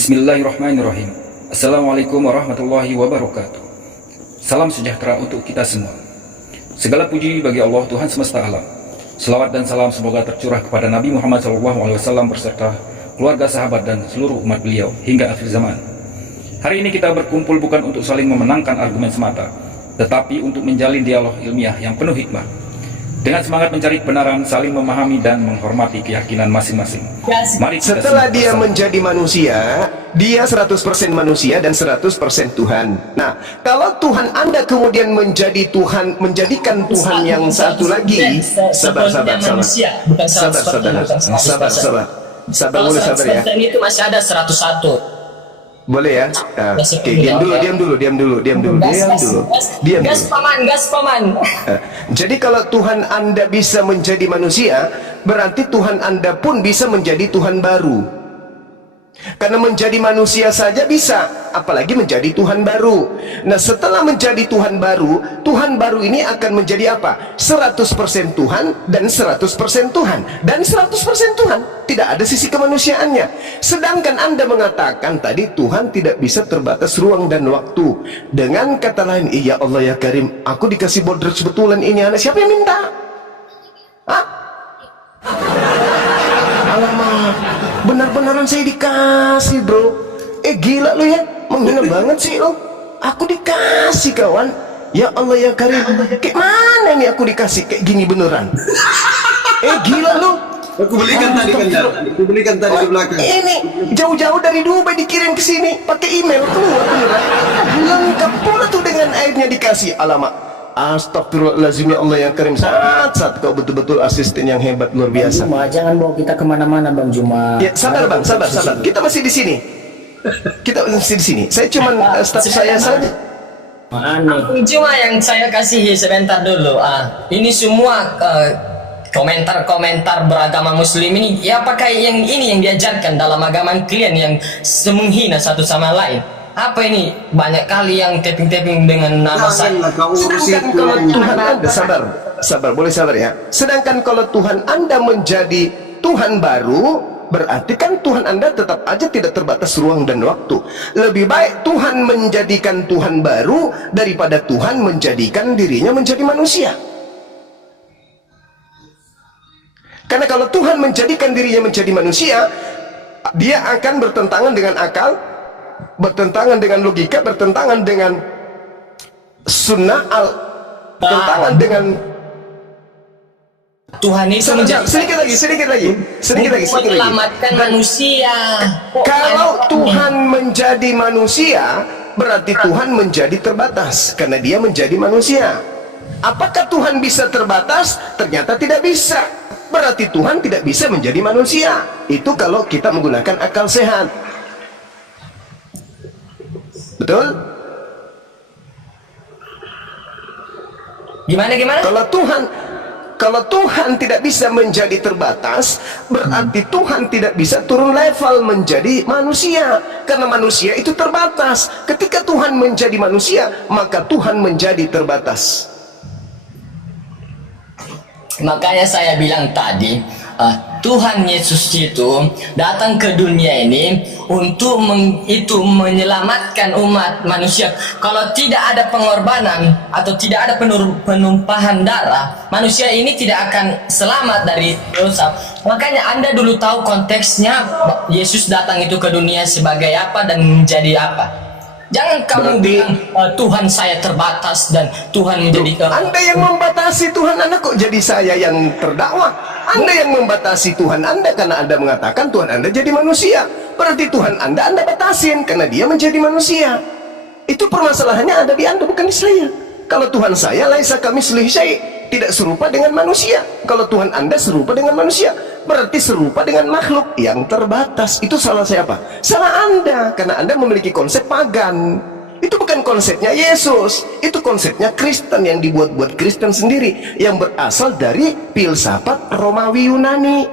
Bismillahirrahmanirrahim. Assalamualaikum warahmatullahi wabarakatuh. Salam sejahtera untuk kita semua. Segala puji bagi Allah Tuhan semesta alam. Selawat dan salam semoga tercurah kepada Nabi Muhammad SAW berserta keluarga, sahabat, dan seluruh umat beliau hingga akhir zaman. Hari ini kita berkumpul bukan untuk saling memenangkan argumen semata, tetapi untuk menjalin dialog ilmiah yang penuh hikmah. Dengan semangat mencari kebenaran, saling memahami dan menghormati keyakinan masing-masing. Mari kita setelah dia menjadi manusia, dia 100% manusia dan 100% Tuhan. Nah, kalau Tuhan Anda kemudian menjadi Tuhan, menjadikan Tuhan yang satu lagi, sabar, boleh sabar ya. Itu masih ada 101. Boleh ya? Nah, oke, diam dulu. Gas paman. Jadi kalau Tuhan Anda bisa menjadi manusia, berarti Tuhan Anda pun bisa menjadi Tuhan baru. Karena menjadi manusia saja bisa, apalagi menjadi Tuhan baru. Nah, setelah menjadi Tuhan baru ini akan menjadi apa? 100% Tuhan dan 100% Tuhan dan 100% Tuhan. Tidak ada sisi kemanusiaannya. Sedangkan Anda mengatakan tadi Tuhan tidak bisa terbatas ruang dan waktu. Dengan kata lain, iya Allah ya Karim, aku dikasih bodrek sebetulan ini anak. Siapa yang minta? Hah? Alamak, benar-benaran saya dikasih bro. Gila lu ya, menghina banget sih lo. Aku dikasih kawan. Ya Allah ya Karim, kayak mana nih aku dikasih kayak gini beneran? Gila lu. Aku belikan tadi kan, aku belikan tadi di belakang. Ini jauh-jauh dari Dubai dikirim ke sini pakai email keluar beneran. Lengkap pula tuh dengan airnya dikasih. Alamak, astagfirullahaladzim ya Allah yang Karim. Saat kau betul-betul asisten yang hebat luar biasa. Bang Juma, jangan bawa kita kemana-mana Bang Juma. Ya sabar bang, sabar. Kita masih di sini. Saya cuman staf saya saja. Bang Juma yang saya kasih sebentar dulu. Ini semua komentar beragama muslim ini ya pakai yang ini yang diajarkan dalam agama kalian yang menghina satu sama lain. Apa ini banyak kali yang tapping dengan nama saya. Sedangkan kalau Tuhan Anda sabar boleh sabar ya. Sedangkan kalau Tuhan Anda menjadi Tuhan baru, berarti kan Tuhan Anda tetap aja tidak terbatas ruang dan waktu. Lebih baik Tuhan menjadikan Tuhan baru daripada Tuhan menjadikan dirinya menjadi manusia. Karena kalau Tuhan menjadikan dirinya menjadi manusia, dia akan bertentangan dengan akal, bertentangan dengan logika, bertentangan dengan sunnah, bertentangan dengan Tuhan itu sedikit lagi menyelamatkan manusia. Kalau Tuhan menjadi manusia, berarti Tuhan menjadi terbatas karena dia menjadi manusia. Apakah Tuhan bisa terbatas? Ternyata tidak bisa. Berarti Tuhan tidak bisa menjadi manusia. Itu kalau kita menggunakan akal sehat. Betul? Gimana? Kalau Tuhan tidak bisa menjadi terbatas, berarti Tuhan tidak bisa turun level menjadi manusia. Karena manusia itu terbatas. Ketika Tuhan menjadi manusia, maka Tuhan menjadi terbatas. Makanya saya bilang tadi, Tuhan Yesus itu datang ke dunia ini untuk menyelamatkan umat manusia. Kalau tidak ada pengorbanan atau tidak ada penumpahan darah, manusia ini tidak akan selamat dari dosa. Makanya Anda dulu tahu konteksnya Yesus datang itu ke dunia sebagai apa dan menjadi apa. Jangan kamu bilang Tuhan saya terbatas dan Tuhan menjadi Anda yang membatasi Tuhan Anda, kok jadi saya yang terdakwa? Anda yang membatasi Tuhan Anda karena Anda mengatakan Tuhan Anda jadi manusia. Berarti Tuhan Anda batasin karena dia menjadi manusia. Itu permasalahannya ada di Anda, bukan di saya. Kalau Tuhan saya laisa kamitslihi syai', tidak serupa dengan manusia. Kalau Tuhan Anda serupa dengan manusia, berarti serupa dengan makhluk yang terbatas. Itu salah siapa? Salah Anda, karena Anda memiliki konsep pagan. Itu bukan konsepnya Yesus, itu konsepnya Kristen yang dibuat-buat Kristen sendiri, yang berasal dari filsafat Romawi Yunani.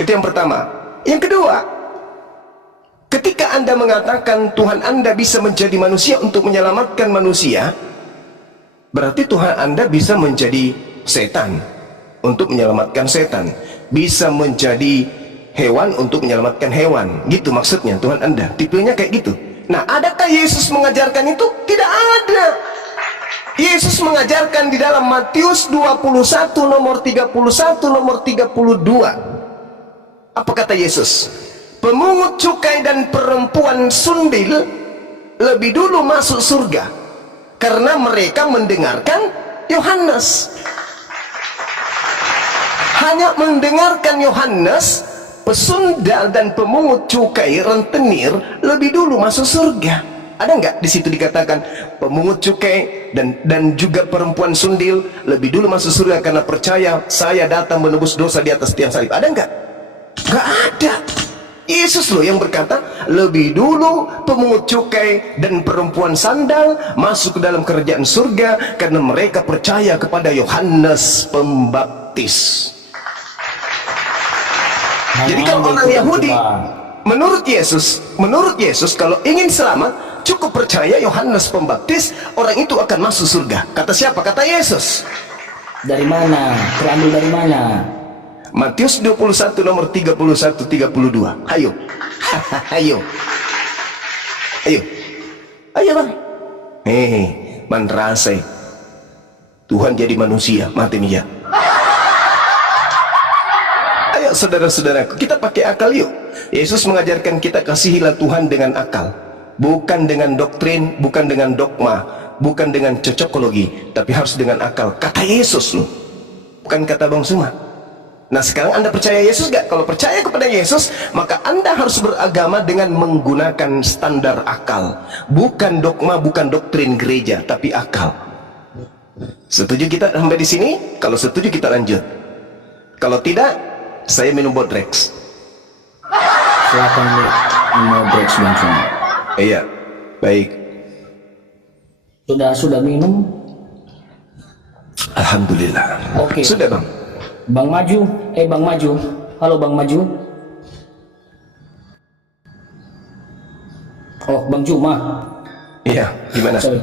Itu yang pertama. Yang kedua, ketika Anda mengatakan Tuhan Anda bisa menjadi manusia untuk menyelamatkan manusia, berarti Tuhan Anda bisa menjadi setan untuk menyelamatkan setan, bisa menjadi hewan untuk menyelamatkan hewan. Gitu maksudnya Tuhan Anda. Tipenya kayak gitu. Nah, adakah Yesus mengajarkan itu? Tidak ada. Yesus mengajarkan di dalam Matius 21 nomor 31 nomor 32. Apa kata Yesus? Pemungut cukai dan perempuan sundil lebih dulu masuk surga karena mereka mendengarkan Yohanes. Hanya mendengarkan Yohanes, pesundal dan pemungut cukai rentenir lebih dulu masuk surga. Ada nggak di situ dikatakan pemungut cukai dan juga perempuan sundil lebih dulu masuk surga karena percaya saya datang menebus dosa di atas tiang salib? Ada nggak? Nggak ada. Yesus loh yang berkata lebih dulu pemungut cukai dan perempuan sandal masuk ke dalam kerajaan surga karena mereka percaya kepada Yohanes Pembaptis. Jadi kalau orang Yahudi menurut Yesus kalau ingin selamat cukup percaya Yohanes Pembaptis, orang itu akan masuk surga. Kata siapa? Kata Yesus. Dari mana? Terambil dari mana? Matius 21 nomor 31 32. Ayo. Ayo. Ayo. Ayo bang. Man rasai. Tuhan jadi manusia, mati nih ya. Ayo saudara-saudaraku, kita pakai akal yuk. Yesus mengajarkan kita kasihilah Tuhan dengan akal. Bukan dengan doktrin, bukan dengan dogma, bukan dengan cocokologi, tapi harus dengan akal. Kata Yesus loh. Bukan kata Bang Suma. Nah sekarang Anda percaya Yesus gak? Kalau percaya kepada Yesus, maka Anda harus beragama dengan menggunakan standar akal. Bukan dogma, bukan doktrin gereja, tapi akal. Setuju kita sampai di sini? Kalau setuju kita lanjut. Kalau tidak, saya minum Bodrex. Silakan minum Bodrex Bang Juma. Iya, baik. Sudah minum? Alhamdulillah. Oke. Sudah bang. Bang Maju, Bang Maju. Halo Bang Maju. Oh, Bang Juma. Iya, gimana? Sorry.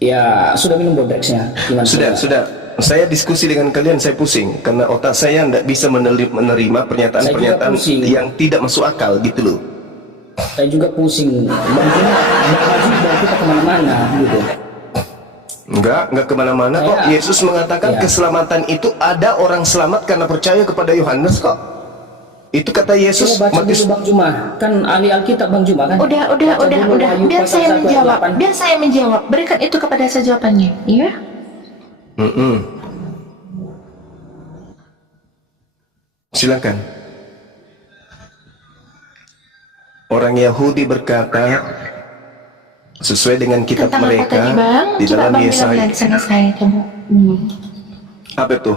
Ya, sudah minum Bodrexnya. Gimana? Sudah. Saya diskusi dengan kalian, saya pusing karena otak saya tidak bisa menerima pernyataan-pernyataan yang tidak masuk akal gitu loh. Saya juga pusing. Bang Juma, Bang Maju bawa kita kemana-mana gitu. Enggak kemana-mana kok. Yesus mengatakan keselamatan itu ada orang selamat karena percaya kepada Yohanes kok. Itu kata Yesus. Baca dulu Bang Juma, kan ahli Alkitab Bang Juma kan. Udah. Biar saya menjawab. Berikan itu kepada saya jawabannya, ya. Silakan. Orang Yahudi berkata sesuai dengan kitab tentang mereka apa tadi, Bang? di Coba dalam Bang Yesaya. bilang dari sana saya coba. Apa itu?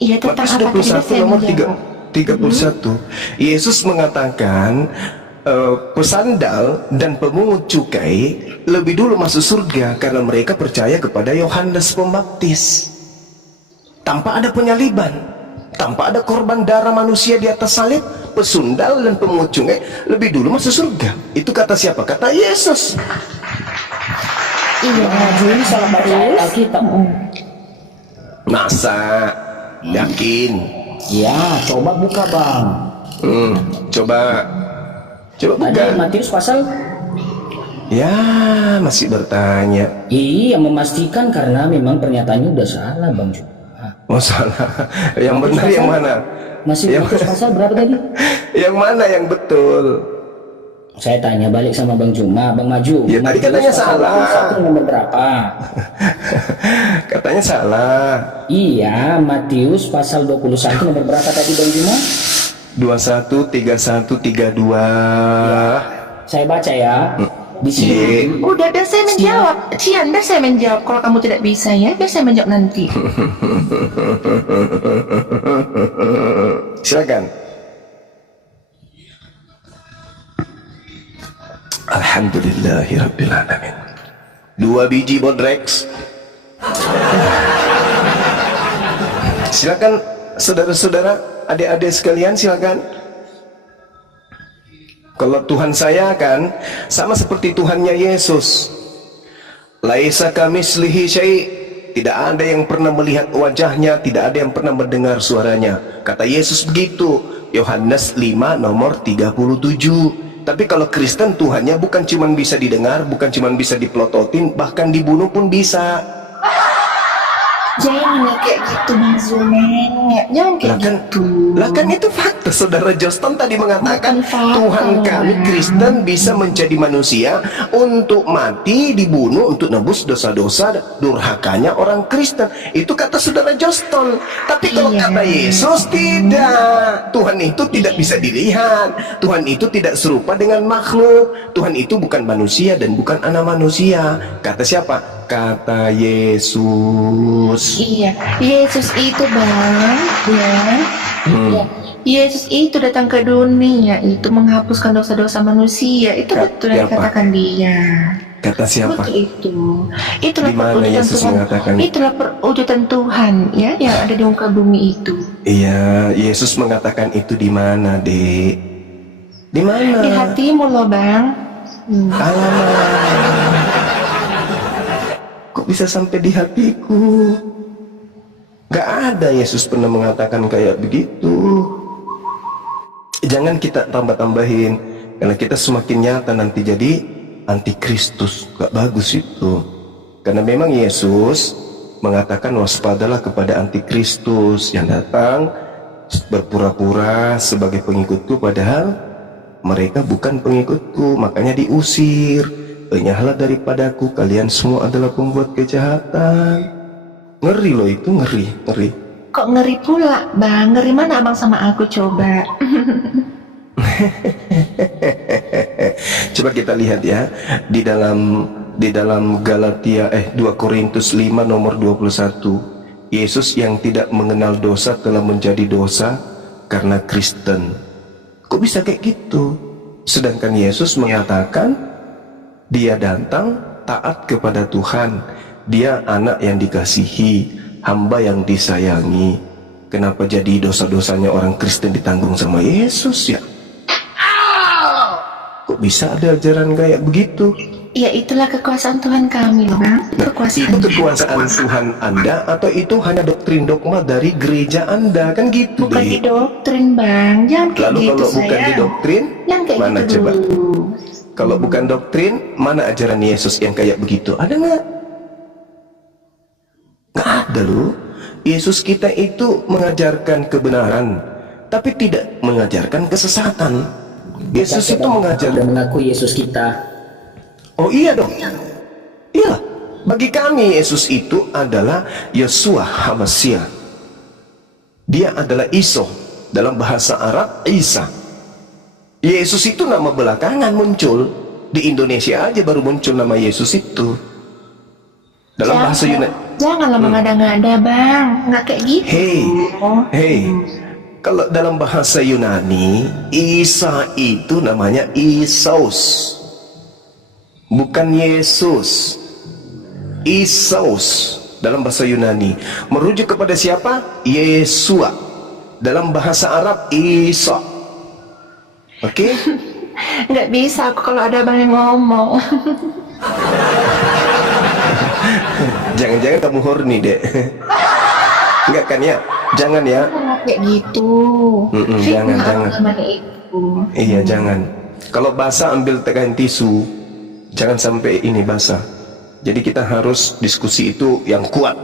Iya, tentang Matius apa tadi 21 saya nomor menjawab. 31. Yesus mengatakan pesandal dan pemungut cukai lebih dulu masuk surga karena mereka percaya kepada Yohanes Pembaptis. Tanpa ada penyaliban, tanpa ada korban darah manusia di atas salib, pesundal dan pemungut cukai lebih dulu masuk surga. Itu kata siapa? Kata Yesus. Iya. Maju ini salah baca Alkitab. Masa? Yakin? Ya, coba buka Bang. Coba buka. Tadi Matius pasal. Ya, masih bertanya. Iya, memastikan karena memang pernyataannya udah salah Bang Juma. Oh salah. Yang benar yang mana? Masih Matius pasal berapa tadi? Yang mana yang betul? Saya tanya balik sama Bang Juma, Bang Maju. Ya tadi katanya salah. Satu nomor berapa? Katanya salah. Iya, Matius pasal 21 nomor berapa tadi Bang Juma? 21, 31, 32. Ya, saya baca ya. Di sini. Udah, biar saya menjawab. Cian, biar saya menjawab. Kalau kamu tidak bisa ya, biar saya menjawab nanti. Silakan. Alhamdulillahirrabbilalamin. 2 biji Bodrex. Silakan saudara-saudara, adik-adik sekalian, silakan. Kalau Tuhan saya kan sama seperti Tuhannya Yesus. Laisa kamislihi syai'. tidak ada yang pernah melihat wajahnya, tidak ada yang pernah mendengar suaranya. Kata Yesus begitu, Yohanes 5 nomor 37. Tapi kalau Kristen, Tuhannya bukan cuma bisa didengar, bukan cuma bisa dipelototin, bahkan dibunuh pun bisa. Jangan kayak gitu Bang Zulmen. Jangan kayak gitu. Lah kan itu fakta. Saudara Joston tadi mengatakan Bukan fakta, Tuhan kami Bang. Kristen bisa menjadi manusia untuk mati, dibunuh untuk nebus dosa-dosa durhakanya orang Kristen. Itu kata saudara Joston. Tapi kalau Iya. kata Yesus tidak. Tuhan itu tidak bisa dilihat. Tuhan itu tidak serupa dengan makhluk. Tuhan itu bukan manusia dan bukan anak manusia. Kata siapa? Kata Yesus. Iya, Yesus itu Bang, ya, Yesus itu datang ke dunia itu menghapuskan dosa-dosa manusia. Itu betul yang Siapa? katakan dia. Kata siapa? Betul itu. Itulah Di mana perwujudan Yesus Tuhan. mengatakan? Itulah perwujudan Tuhan ya yang ada di muka bumi itu. Iya, Yesus mengatakan itu di mana, Dek? Di mana? Di hatimu loh Bang. Alamak. Kok bisa sampai di hatiku? Gak ada Yesus pernah mengatakan kayak begitu. Jangan kita tambah-tambahin, karena kita semakin nyata nanti jadi antikristus. Gak bagus itu. Karena memang Yesus mengatakan waspadalah kepada antikristus yang datang berpura-pura sebagai pengikutku, padahal mereka bukan pengikutku, makanya diusir. Enyahlah daripadaku, kalian semua adalah pembuat kejahatan. Ngeri loh itu, ngeri. Kok ngeri pula Bang? Ngeri mana Abang sama aku coba? Coba kita lihat ya, di dalam Galatia 2 Korintus 5 nomor 21. Yesus yang tidak mengenal dosa telah menjadi dosa karena Kristen. Kok bisa kayak gitu? Sedangkan Yesus mengatakan dia datang taat kepada Tuhan. Dia anak yang dikasihi, hamba yang disayangi. Kenapa jadi dosa-dosanya orang Kristen ditanggung sama Yesus ya? Kok bisa ada ajaran kayak begitu? Ya itulah kekuasaan Tuhan kami loh Bang. Nah, Kekuasaan. itu kekuasaan Tuhan Anda atau itu hanya doktrin dogma dari gereja Anda? Kan gitu Bukan di deh. doktrin Bang. Jangan kayak Lalu gitu kalau bukan sayang. di doktrin, Jangan kayak mana gitu coba? dulu. Kalau bukan doktrin, mana ajaran Yesus yang kayak begitu? Ada nggak? Nggak ada loh. Yesus kita itu mengajarkan kebenaran, tapi tidak mengajarkan kesesatan. Yesus itu mengajar. Sudah mengaku Yesus kita. Oh iya dong. Iya. Bagi kami Yesus itu adalah Yeshua HaMashiach. Dia adalah Iso. Dalam bahasa Arab Isa. Yesus itu nama belakangan muncul. Di Indonesia aja baru muncul nama Yesus itu. Dalam bahasa Yunani. Janganlah mengada-ngada Bang. Nggak kayak gitu. Hey, kalau dalam bahasa Yunani, Isa itu namanya Isos, bukan Yesus. Isos dalam bahasa Yunani merujuk kepada siapa? Yesua. Dalam bahasa Arab Isa. Oke? Nggak bisa aku kalau ada Bang yang ngomong. Jangan-jangan kamu horny, Dek. Enggak kan ya? Jangan ya. Nggak kayak gitu. Jangan. Namanya itu. Iya, jangan. Kalau basah ambil tekan tisu. Jangan sampai ini basah. Jadi kita harus diskusi itu yang kuat.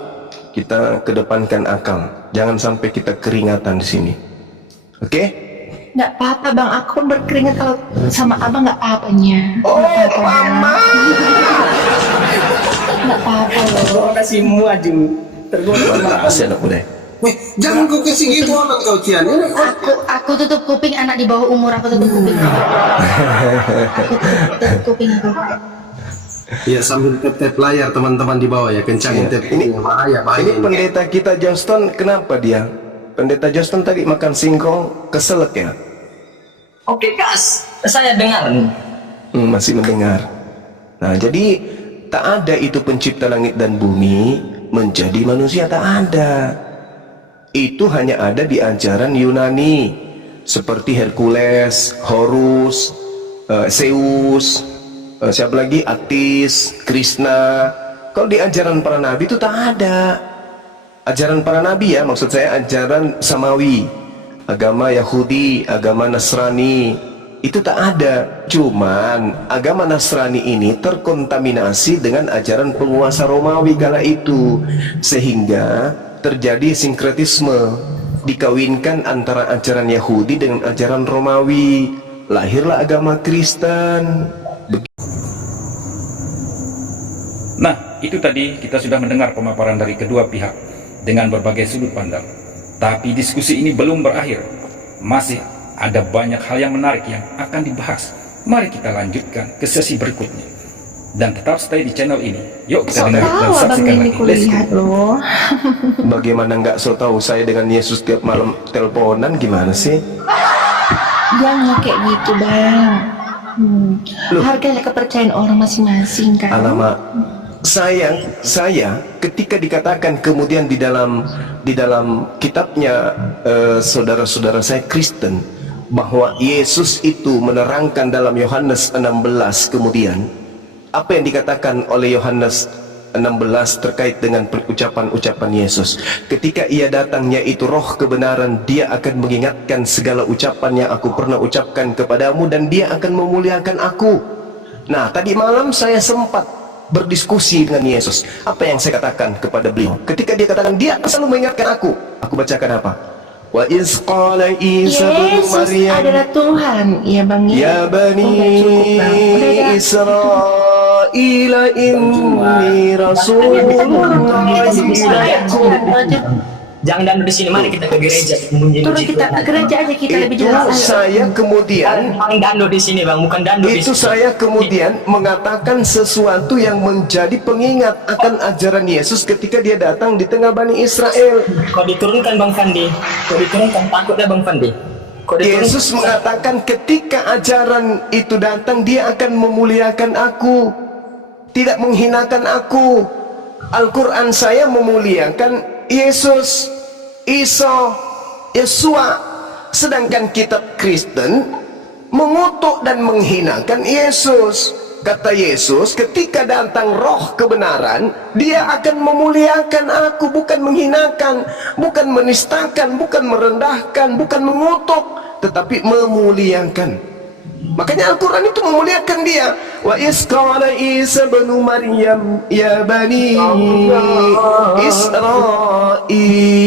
Kita kedepankan akal. Jangan sampai kita keringatan di sini. Oke? Nggak apa-apa Bang. Aku pun berkeringat kalau sama Abang nggak apa-apanya. Oh, Nggak apa-apa, Bang. mama. Nggak apa-apa loh. Tergoda kasih maju. Tergoda. Makasih anak muda. Weh, jangan kau kasih gitu anak kau Cian. Ini Aku tutup kuping, anak di bawah umur aku tutup kuping. Aku tutup kuping aku. ya sambil tap-tap layar teman-teman di bawah ya, kencangin Iya. tap ini bahaya. Ini pendeta kita Johnston, kenapa dia? Pendeta Johnston tadi makan singkong keselak ya? Oke, Kas. Saya dengar nih. Masih mendengar. Nah, jadi tak ada itu pencipta langit dan bumi menjadi manusia, tak ada. Itu hanya ada di ajaran Yunani seperti Hercules, Horus, Zeus, siapa lagi? Atis, Krishna, Kalau di ajaran para nabi itu tak ada. Ajaran para nabi ya, maksud saya ajaran samawi, agama Yahudi, agama Nasrani, itu tak ada. Cuman agama Nasrani ini terkontaminasi dengan ajaran penguasa Romawi kala itu, sehingga terjadi sinkretisme, dikawinkan antara ajaran Yahudi dengan ajaran Romawi, lahirlah agama Kristen. Nah, itu tadi kita sudah mendengar pemaparan dari kedua pihak dengan berbagai sudut pandang. Tapi diskusi ini belum berakhir. Masih ada banyak hal yang menarik yang akan dibahas. Mari kita lanjutkan ke sesi berikutnya. Dan tetap stay di channel ini. Yuk kita dengar dan saksikan lagi. Let's go. loh. Bagaimana nggak so tahu saya dengan Yesus tiap malam teleponan, gimana sih? Jangan kayak gitu, Bang. Loh. Hargailah kepercayaan orang masing-masing kan. Alamak, saya ketika dikatakan kemudian di dalam kitabnya saudara-saudara saya Kristen, bahwa Yesus itu menerangkan dalam Yohanes 16, kemudian apa yang dikatakan oleh Yohanes 16 terkait dengan ucapan-ucapan Yesus, ketika ia datang yaitu roh kebenaran, dia akan mengingatkan segala ucapan yang aku pernah ucapkan kepadamu, dan dia akan memuliakan aku. Nah, tadi malam saya sempat berdiskusi dengan Yesus. Apa yang saya katakan kepada beliau ketika dia katakan dia selalu mengingatkan aku bacakan apa? Wa iz qala Isa bin Yesus Maryam adalah Tuhan, ya Bang. ya bani Israila inni Rasulullah ilaikum. Jangan danu di sini, mari kita ke gereja. Turun kita ke gereja aja, kita lebih Itu jelas. saya kemudian Paling danu di sini, Bang, bukan danu di itu sini. saya kemudian mengatakan sesuatu yang menjadi pengingat akan ajaran Yesus ketika dia datang di tengah Bani Israel. Kau diturunkan, Bang Fandi. Kau diturunkan, takutnya Bang Fandi. Kau diturunkan. Yesus mengatakan ketika ajaran itu datang, dia akan memuliakan aku, tidak menghinakan aku. Al-Quran saya memuliakan Yesus, Isa, Yesua. Sedangkan kitab Kristen mengutuk dan menghinakan Yesus. Kata Yesus, ketika datang roh kebenaran, dia akan memuliakan aku, bukan menghinakan, bukan menistakan, bukan merendahkan, bukan mengutuk, tetapi memuliakan. Makanya Al-Quran itu memuliakan dia. Wa isqala Isa bin Maryam ya bani Israil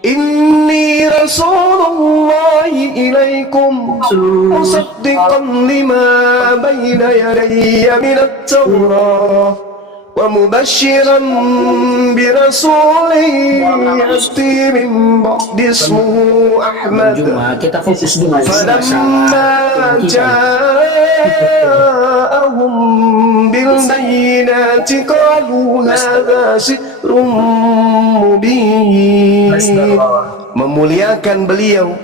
inni Rasulullah ilaikum musaddiqan lima bayna yadayya minat Tawrah wa mubashiran birasulin ya'ti min ba'di ismuhu Ahmad. Kita fokus dulu. فلما جاءهم بالبينات قالوا هذا سحر مبين. Memuliakan beliau.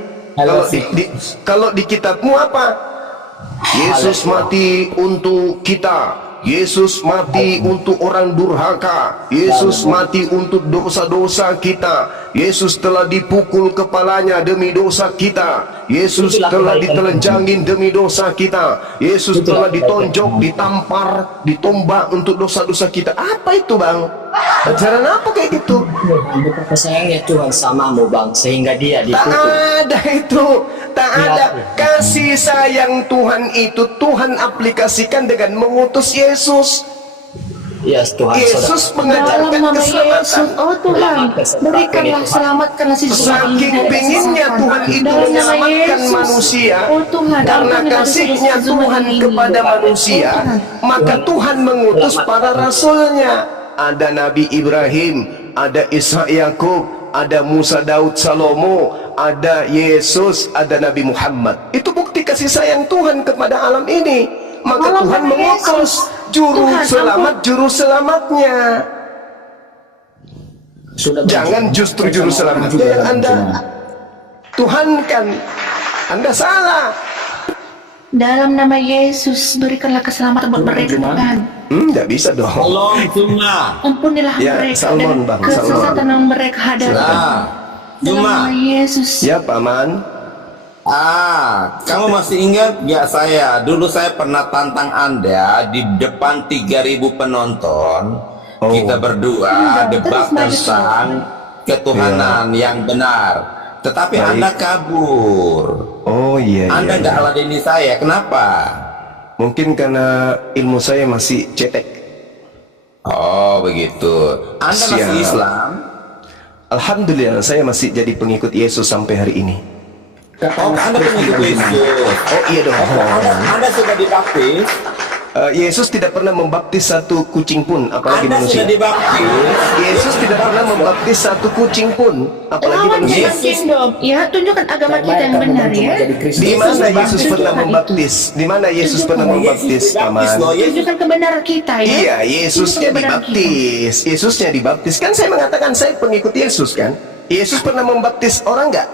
Kalau di kitabmu apa? Yesus mati untuk kita, Yesus mati untuk orang durhaka, Yesus mati untuk dosa-dosa kita, Yesus telah dipukul kepalanya demi dosa kita, Yesus telah ditelanjangin demi dosa kita, Yesus telah ditonjok, ditampar, ditombak untuk dosa-dosa kita. Apa itu, Bang? Ajaran apa kayak gitu? Betapa sayangnya Tuhan samamu, Bang, sehingga dia Tak dikutuk. ada itu, tak ada. Kasih sayang Tuhan itu Tuhan aplikasikan dengan mengutus Yesus. Ya Tuhan, Yesus Dalam mengajarkan nama Yesus, keselamatan. oh Tuhan, berikanlah selamatkanlah si Saking pinginnya Tuhan itu menyelamatkan manusia, oh Tuhan, karena kasihnya Tuhan kepada manusia, maka Tuhan mengutus para rasulnya. Ada Nabi Ibrahim, ada Ishak Yakub, ada Musa Daud Salomo, ada Yesus, ada Nabi Muhammad. Itu bukti kasih sayang Tuhan kepada alam ini. Maka Tuhan mengutus juru selamat, juru selamatnya. Jangan justru juru selamatnya yang Anda tuhankan. Anda salah. Dalam nama Yesus, berikanlah keselamatan buat mereka, Tuhan. Nggak bisa dong. Ampunilah Ya, mereka Salmon, dan Bang, kesesatan yang mereka hadapi. Dalam nama Yesus. Ya, Paman. Kamu masih ingat ya saya? Dulu saya pernah tantang Anda di depan 3.000 penonton. Kita berdua debat tentang ketuhanan yang benar. Tetapi Baik. Anda kabur. Oh iya. Anda nggak ladeni saya. Kenapa? Mungkin karena ilmu saya masih cetek. Oh begitu. Anda masih Siap. Islam? Alhamdulillah saya masih jadi pengikut Yesus sampai hari ini. Oh, Anda pengikut Yesus. Oh iya dong. Anda sudah dibaptis? Yesus tidak pernah membaptis satu kucing pun, apalagi Anda manusia. sudah dibaptis? Yesus tidak pernah membaptis satu kucing pun, apalagi Lawan manusia. dengan kingdom. Ya, tunjukkan agama kita yang Kamu benar mencoba ya. jadi Kristen. Di mana Yesus Yesus pernah itu. membaptis? Di mana Yesus pernah membaptis, Yesus dibaptis paman? loh. Yesus Tunjukkan kebenaran kita ya. Iya, Yesusnya Tunjukkan kebenaran kita. dibaptis. Yesusnya dibaptis. Kan saya mengatakan saya pengikut Yesus kan? Yesus pernah membaptis orang nggak?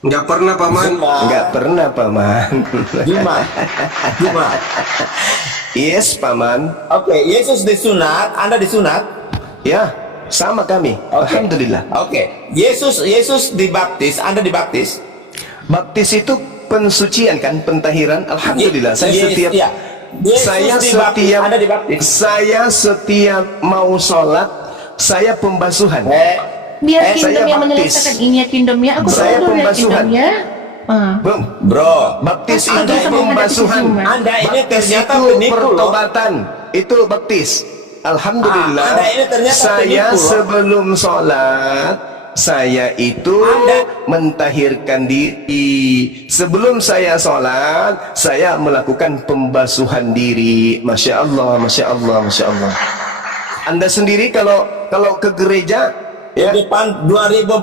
Nggak pernah paman. Nggak pernah, paman. Cuma. Yes, paman. Oke, Yesus disunat, Anda disunat. Ya, sama kami. Alhamdulillah. Oke, Yesus dibaptis, Anda dibaptis. Baptis itu pensucian kan, pentahiran. Alhamdulillah, saya Yes, setiap iya. Yesus saya dibaptis, setiap Anda dibaptis. saya setiap mau sholat, saya pembasuhan. Biar saya kingdom yang baptis. menyelesaikan ini ya kingdom ya. Aku Saya tahu dulu ya pembasuhan. kingdom ya. Bung, Bro, baptis Anda itu sama pembasuhan. menghadapi sejumat. Anda ini Baptis ternyata itu penipu loh. pertobatan. Itu baptis. Alhamdulillah. Anda ini ternyata Saya penipu loh. sebelum sholat, saya itu mentahirkan diri. Sebelum saya sholat, saya melakukan pembasuhan diri. Masya Allah, masya Allah, masya Allah. Anda sendiri kalau ke gereja, Di depan 2.400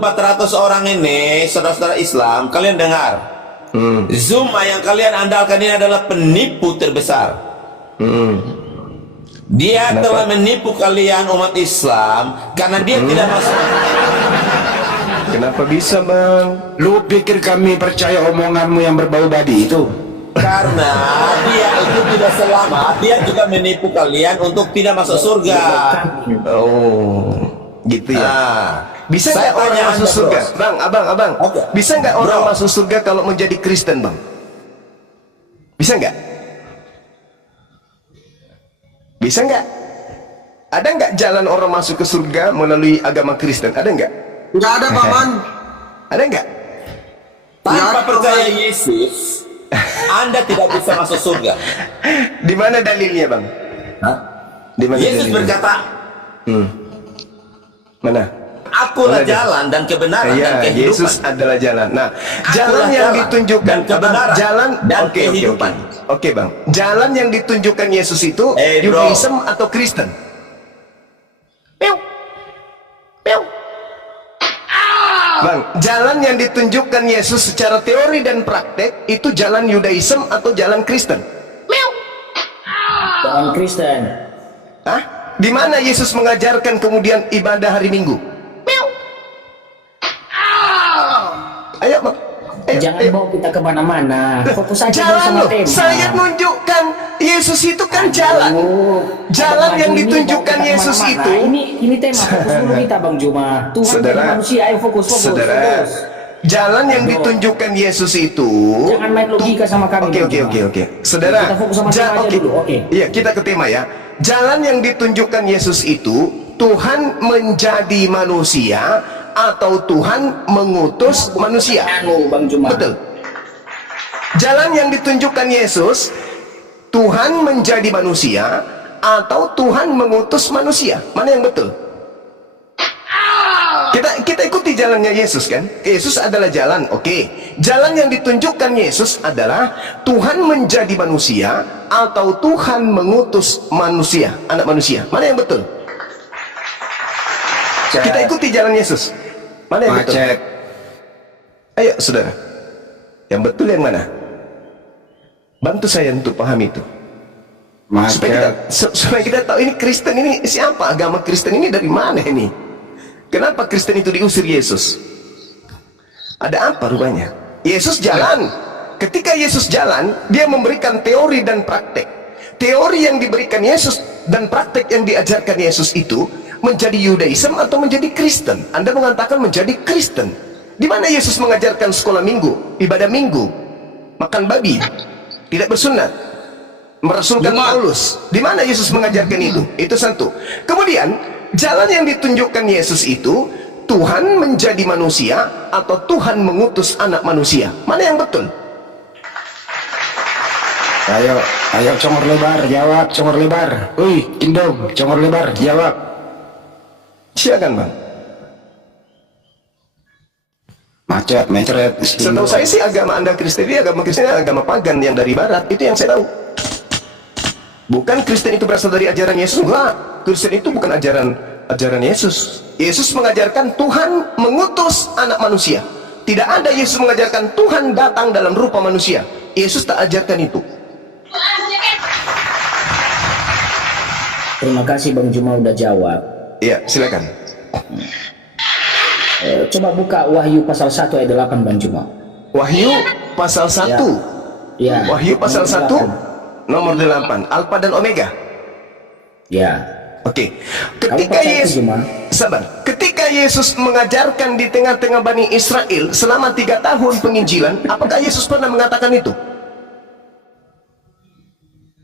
orang ini, saudara-saudara Islam, kalian dengar. Zuma yang kalian andalkan ini adalah penipu terbesar. Dia telah menipu kalian umat Islam karena dia tidak masuk. kenapa bisa, Bang? Lu pikir kami percaya omonganmu yang berbau babi itu? Karena dia itu tidak selamat. Dia juga menipu kalian untuk tidak masuk surga. Oh, gitu ya. Bisa Saya nggak orang tanya masuk Anda, surga, Bro. Bang? Abang. Oke. Bisa nggak orang Bro. masuk surga kalau menjadi Kristen, Bang? Bisa nggak? Bisa nggak? Ada nggak jalan orang masuk ke surga melalui agama Kristen? Ada nggak? Nggak ada paman. Ada nggak? Tanpa percaya Yesus, Anda tidak bisa masuk surga. Di mana dalilnya, Bang? Di mana Yesus dalilnya? berkata, Mana? Akulah Mana dia? jalan dan kebenaran dan Ya, kehidupan. Yesus adalah jalan. Nah, jalan Akulah yang jalan ditunjukkan, dan kebenaran jalan dan oke. kehidupan. Oke, Bang. Jalan yang ditunjukkan Yesus itu Bro. Judaism atau Kristen? Bang, jalan yang ditunjukkan Yesus secara teori dan praktek itu jalan Yudaism atau jalan Kristen? Jangan Kristen. Hah? Di mana Yesus mengajarkan kemudian ibadah hari Minggu? Ayo, Bang. Jangan bawa kita kemana-mana. Fokus aja dulu Jalan sama loh. tema. Saya menunjukkan Yesus itu kan jalan. Jalan Abang yang Maju ini ditunjukkan bawa kita Yesus kemana-mana. itu. Ini tema fokus dulu kita Bang Juma. Tuhan Saudara, jadi manusia, ayo fokus. Saudara, jalan yang ditunjukkan Yesus itu. Jangan main logika sama kami. Bang Juma. Oke. Saudara, Kita fokus sama tema aja dulu, oke. Iya, kita ke tema ya. Jalan yang ditunjukkan Yesus itu Tuhan menjadi manusia atau Tuhan mengutus manusia. Anu Bang Juma. Betul. Jalan yang ditunjukkan Yesus Tuhan menjadi manusia atau Tuhan mengutus manusia. Mana yang betul? Kita ikuti jalannya Yesus kan? Yesus adalah jalan, oke. Jalan yang ditunjukkan Yesus adalah Tuhan menjadi manusia atau Tuhan mengutus manusia, anak manusia. Mana yang betul? Kita ikuti jalan Yesus. Mana yang betul? Ayo saudara, yang betul yang mana? Bantu saya untuk pahami itu. Supaya kita tahu ini Kristen ini siapa, agama Kristen ini dari mana ini? Kenapa Kristen itu diusir Yesus? Ada apa rupanya? Yesus jalan. Ketika Yesus jalan, dia memberikan teori dan praktek. Teori yang diberikan Yesus dan praktek yang diajarkan Yesus itu menjadi Yudaism atau menjadi Kristen? Anda mengatakan menjadi Kristen. Di mana Yesus mengajarkan sekolah minggu, ibadah minggu, makan babi, tidak bersunat, merasulkan Paulus? Di mana Yesus mengajarkan itu? Itu satu. Kemudian jalan yang ditunjukkan Yesus itu, Tuhan menjadi manusia atau Tuhan mengutus anak manusia? Mana yang betul? Ayo congor lebar, jawab congor lebar. Wih, Indong, congor lebar, jawab. Silakan Bang. Macet, mecret. Setahu saya sih agama Anda Kristen ini agama pagan yang dari barat, itu yang saya tahu. Bukan Kristen itu berasal dari ajaran Yesus, enggak. Kristen itu bukan ajaran Yesus. Yesus mengajarkan Tuhan mengutus anak manusia. Tidak ada Yesus mengajarkan Tuhan datang dalam rupa manusia. Yesus tak ajarkan itu. Terima kasih Bang Juma udah jawab. Iya, silakan. Coba buka Wahyu pasal 1 ayat 8 Bang Juma. Wahyu pasal 1. Ya. Wahyu pasal Nomor 1 nomor 8. Alfa dan Omega. Ya. Oke. Kamu Ketika percaya itu, Yesus Juma? sabar. Ketika Yesus mengajarkan di tengah-tengah Bani Israel selama 3 tahun penginjilan, apakah Yesus pernah mengatakan itu?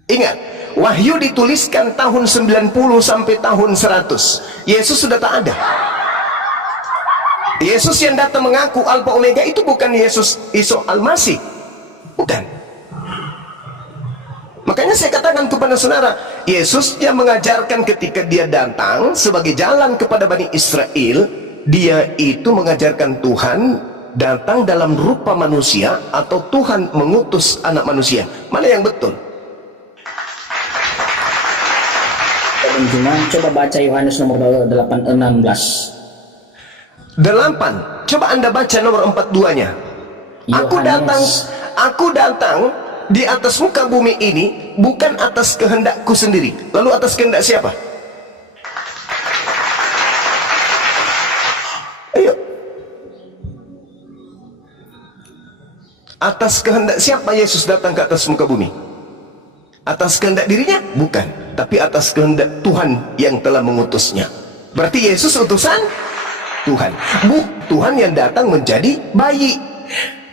Ingat, Wahyu dituliskan tahun 90 sampai tahun 100. Yesus sudah tak ada. Yesus yang datang mengaku Alfa Omega itu bukan Yesus Isa Al-Masih. Bukan. Makanya saya katakan kepada saudara, Yesus yang mengajarkan ketika dia datang sebagai jalan kepada Bani Israel, dia itu mengajarkan Tuhan datang dalam rupa manusia atau Tuhan mengutus anak manusia. Mana yang betul? Bang Juma, coba baca Yohanes nomor 8:16. 8. Coba Anda baca nomor 42-nya. Aku datang di atas muka bumi ini bukan atas kehendakku sendiri. Lalu atas kehendak siapa? Ayo. Atas kehendak siapa Yesus datang ke atas muka bumi? Atas kehendak dirinya? Bukan. Tapi atas kehendak Tuhan yang telah mengutusnya. Berarti Yesus utusan Tuhan. Tuhan yang datang menjadi bayi.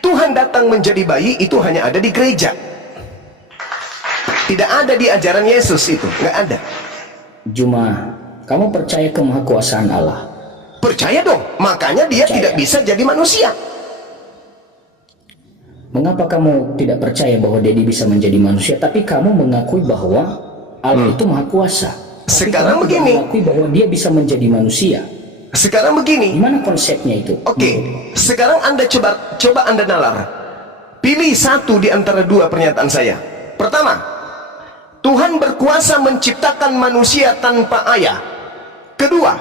Tuhan datang menjadi bayi itu hanya ada di gereja. Tidak ada di ajaran Yesus itu. Nggak ada. Juma, kamu percaya kemahakuasaan Allah? Percaya dong. Makanya dia tidak bisa jadi manusia. Mengapa kamu tidak percaya bahwa dia bisa menjadi manusia, tapi kamu mengakui bahwa Allah itu maha kuasa? Sekarang kamu begini. mengakui bahwa dia bisa menjadi manusia. Sekarang begini. Gimana konsepnya itu? Oke, sekarang Anda coba Anda nalar. Pilih satu di antara dua pernyataan saya. Pertama, Tuhan berkuasa menciptakan manusia tanpa ayah. Kedua,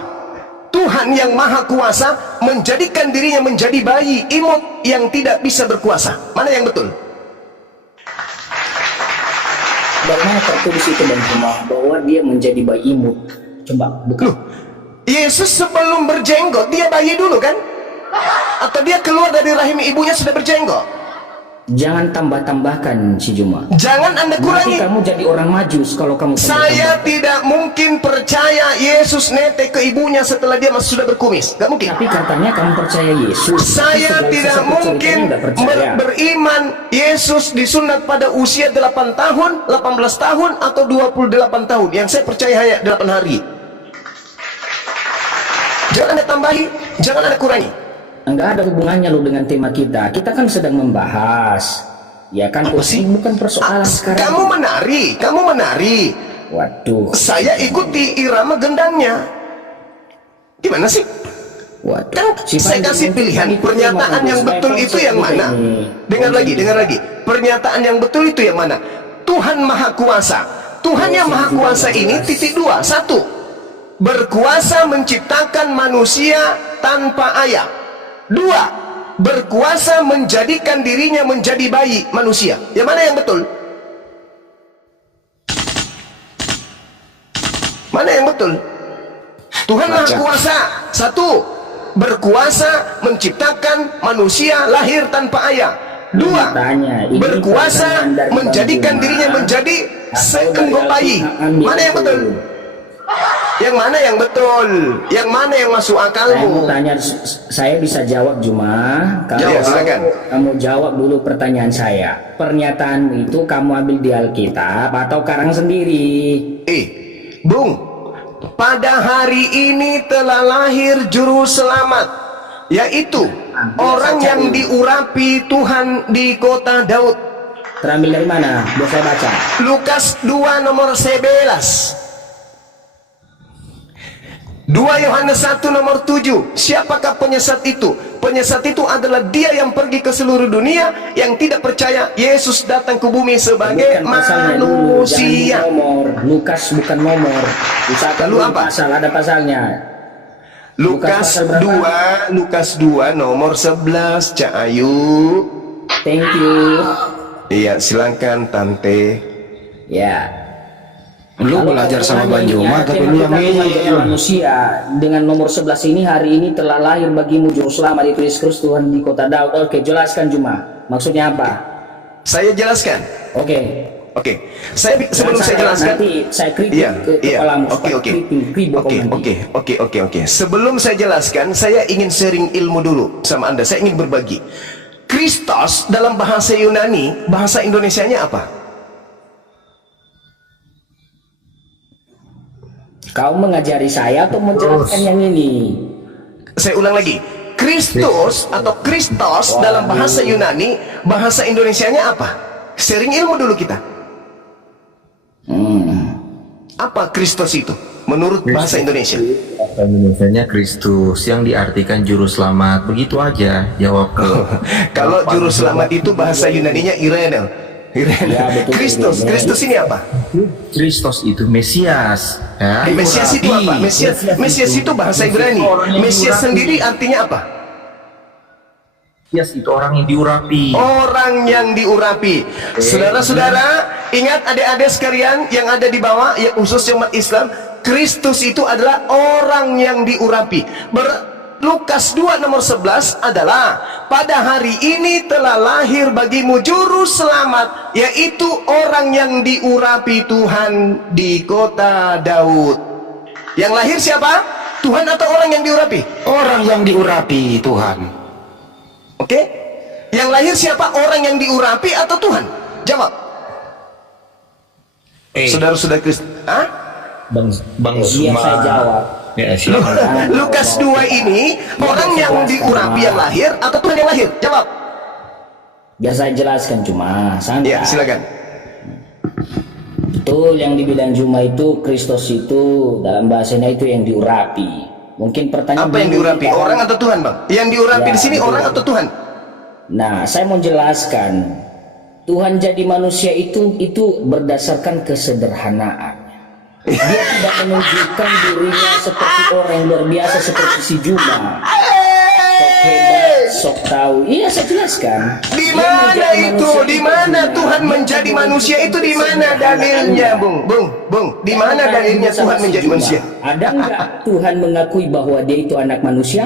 Tuhan yang maha kuasa menjadikan dirinya menjadi bayi imut yang tidak bisa berkuasa. Mana yang betul? Bagaimana tertulis itu Bang Juma bahwa dia menjadi bayi imut? Coba buka. Loh, Yesus sebelum berjenggot dia bayi dulu kan? Atau dia keluar dari rahim ibunya sudah berjenggot? Jangan tambah-tambahkan si Juma. Jangan Anda kurangi. Nanti kamu jadi orang majus kalau kamu Saya tidak mungkin percaya Yesus netek ke ibunya setelah dia masih sudah berkumis. Gak mungkin. Tapi katanya kamu percaya Yesus. Saya tidak mungkin beriman Yesus disunat pada usia 8 tahun, 18 tahun, atau 28 tahun. Yang saya percaya hanya 8 hari. Jangan Anda tambahi, jangan Anda kurangi. Enggak ada hubungannya lo dengan tema kita. Kita kan sedang membahas, ya kan? Apa sih? Bukan persoalan sekarang. Kamu menari. Waduh. Saya ikuti irama gendangnya. Gimana sih? Waduh. Kan saya kasih pilihan. Pernyataan yang betul itu yang mana? Dengar lagi. Pernyataan yang betul itu yang mana? Tuhan Maha Kuasa. Tuhan yang Maha Kuasa ini titik 2. 1. Berkuasa menciptakan manusia tanpa ayah. 2. Berkuasa menjadikan dirinya menjadi bayi manusia. Yang mana yang betul? Mana yang betul? Tuhan Maha Kuasa. 1. Berkuasa menciptakan manusia lahir tanpa ayah. 2. Berkuasa menjadikan dirinya menjadi seekor bayi. Mana yang betul? Yang mana yang betul? Yang mana yang masuk Saya akalmu? mau tanya, saya bisa jawab Juma. Kalau Ya, silakan. kamu jawab dulu pertanyaan saya. Pernyataanmu itu kamu ambil di Alkitab atau karang sendiri? Bung, pada hari ini telah lahir juru selamat, yaitu orang yang diurapi Tuhan di kota Daud. Terambil dari mana? Biar saya baca. Lukas 2 nomor 11. 2 Yohanes 1 nomor 7. Siapakah penyesat itu? Penyesat itu adalah dia yang pergi ke seluruh dunia, yang tidak percaya Yesus datang ke bumi sebagai Bukan pasalnya dulu, manusia. jangan nomor. Lukas bukan nomor. Usahakan Lalu dulu apa? pasal, ada pasalnya. Lukas pasal berapa? 2, Lukas 2 nomor 11, Cak Ayu. Thank you. Iya, silakan Tante. Ya. Lu Kalau belajar sama Al-Quran Bang ini Juma ada tapi tema lu yang kita menjadi ngeyel. manusia. Dengan nomor 11 ini, hari ini telah lahir bagimu juru selamat, itu Yesus Kristus Tuhan di kota Daud. Oke, jelaskan Juma. Maksudnya apa? Saya jelaskan. Oke. Sebelum saya jelaskan, nanti saya kritik iya, ke kepalamu. Oke. Sebelum saya jelaskan, saya ingin sharing ilmu dulu sama Anda. Saya ingin berbagi. Kristos dalam bahasa Yunani, bahasa Indonesianya apa? Kau mengajari saya atau menjelaskan yang ini? Saya ulang lagi. Kristus atau Kristos dalam bahasa Yunani, bahasa Indonesianya apa? Sharing ilmu dulu kita. Apa Kristos itu menurut bahasa Indonesia? Bahasa Indonesianya Kristus yang diartikan juru selamat. Begitu aja jawab ke. Kalau juru selamat itu bahasa Yunaninya Irene. Ya, betul, Kristus, betul. Kristus ini apa? Kristus itu Mesias. Ya. Mesias itu apa? Mesias itu bahasa Ibrani. Mesias sendiri artinya apa? Mesias itu orang yang diurapi. Orang yang diurapi. Saudara-saudara, ingat adik-adik sekalian yang ada di bawah, ya khusus umat Islam, Kristus itu adalah orang yang diurapi. Lukas 2 nomor 11 adalah pada hari ini telah lahir bagimu juru selamat, yaitu orang yang diurapi Tuhan di kota Daud. Yang lahir siapa? Tuhan atau orang yang diurapi? Orang yang diurapi Tuhan. Oke? Yang lahir siapa? Orang yang diurapi atau Tuhan? Jawab. Saudara-saudara Kristus. Bang Iya, saya jawab. Ya, silakan. Lukas 2 ini orang yang diurapi yang lahir atau Tuhan yang lahir? Jawab. Biar saya jelaskan Juma. Santai. Ya, silakan. Betul yang dibilang Juma itu, Kristus itu dalam bahasanya itu yang diurapi. Mungkin pertanyaan Apa yang dulu diurapi? kita- Orang atau Tuhan, Bang? Yang diurapi Ya, di sini betul. orang atau Tuhan? Nah, saya mau jelaskan. Tuhan jadi manusia itu berdasarkan kesederhanaan. Dia tidak menunjukkan dirinya seperti orang yang luar biasa seperti si Juma. Sok hebat, sok tahu. Iya, saya jelaskan. Di Dia mana menjadi itu? manusia Di mana Juma. Tuhan menjadi manusia itu? Di mana dalilnya, Bung? Di mana dalilnya Tuhan menjadi Juma. manusia? Ada enggak Tuhan mengakui bahwa dia itu anak manusia?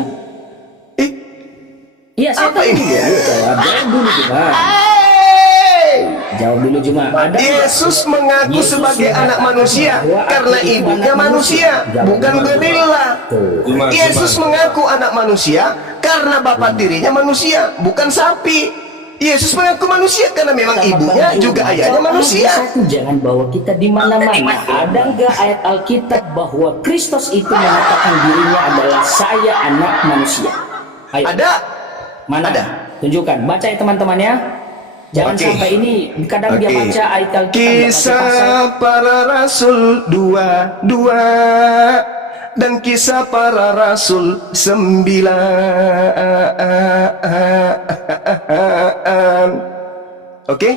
Iya, saya Apa tahu ini? juga. Jawab dulu Juma. Jawab dulu Juma. Ada enggak? Yesus mengaku Yesus sebagai mengatakan anak manusia bahwa karena aku itu ibunya anak manusia, Jawab bukan Juma. gorila. Tuh. Yesus mengaku anak manusia karena bapak tirinya manusia, bukan sapi. Yesus mengaku manusia karena memang Sama ibunya Bang juga Juma. ayahnya Kalau manusia. satu, jangan bawa kita di mana-mana. Ada enggak ayat Alkitab bahwa Kristus itu mengatakan dirinya adalah saya anak manusia? Ayo. Ada. Mana? Ada. Tunjukkan. Baca ya teman-teman ya. Jangan Oke. sampai ini kadang dia Oke. baca ayat Alkitab nggak pakai pasal. Kisah para Rasul 2 dan kisah para Rasul 9. Oke?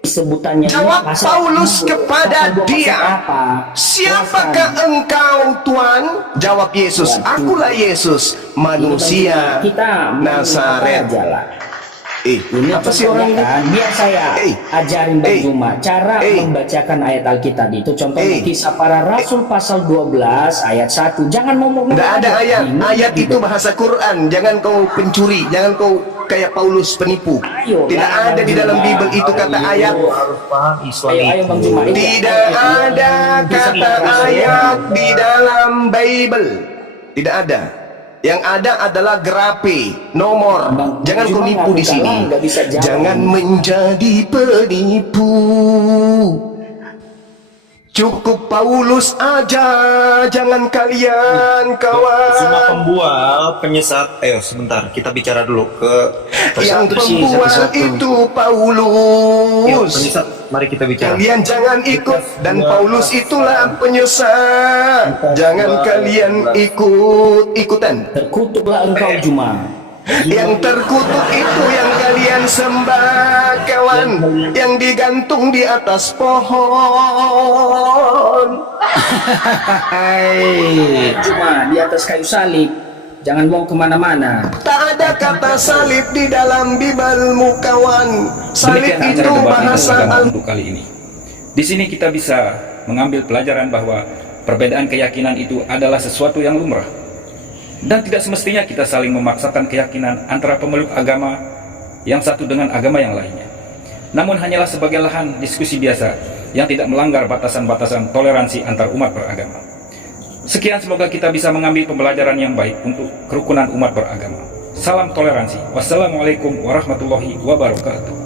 Sebutannya ini Jawab pasal Paulus 6, kepada pasal 2 pasal dia. apa? Siapakah engkau Tuhan? Jawab Yesus. Akulah Yesus, manusia Kita Nazaret. aja lah. Ini Apa sih orang ini? kan biar saya ajarin Bang Juma cara membacakan ayat Alkitab itu. Contohnya kisah para rasul pasal 12 ayat 1. Jangan ngomong. Nggak ada ayat. Ayat itu bahasa Quran. Jangan kau pencuri. Jangan kau kayak Paulus penipu. Tidak ada di dalam Bible itu kata ayat. Ayo Bang Juma. Tidak ada kata ayat di dalam Bible. Tidak ada. Yang ada adalah grape, nomor. Jangan kau nipu di sini. Jangan menjadi penipu. Cukup Paulus aja, jangan kalian kawan. Semua pembual, penyesat. Ayo sebentar, kita bicara dulu ke Yang pembual itu Paulus. penyesat. Mari kita bicara. Kalian jangan ikut, dan Paulus itulah penyesat. Jangan kalian ikut-ikutan. Terkutuklah engkau Juma. Yang terkutuk itu yang kalian sembah kawan, yang digantung di atas pohon. Hai, Juma di atas kayu salib. Jangan mau kemana-mana. Tak ada kata salib di dalam Bibalmu kawan. Salib Demikian itu acara debat bahasa agama untuk kali ini. Di sini kita bisa mengambil pelajaran bahwa perbedaan keyakinan itu adalah sesuatu yang lumrah. Dan tidak semestinya kita saling memaksakan keyakinan antara pemeluk agama yang satu dengan agama yang lainnya. Namun hanyalah sebagai lahan diskusi biasa yang tidak melanggar batasan-batasan toleransi antar umat beragama. Sekian, semoga kita bisa mengambil pembelajaran yang baik untuk kerukunan umat beragama. Salam toleransi. Wassalamualaikum warahmatullahi wabarakatuh.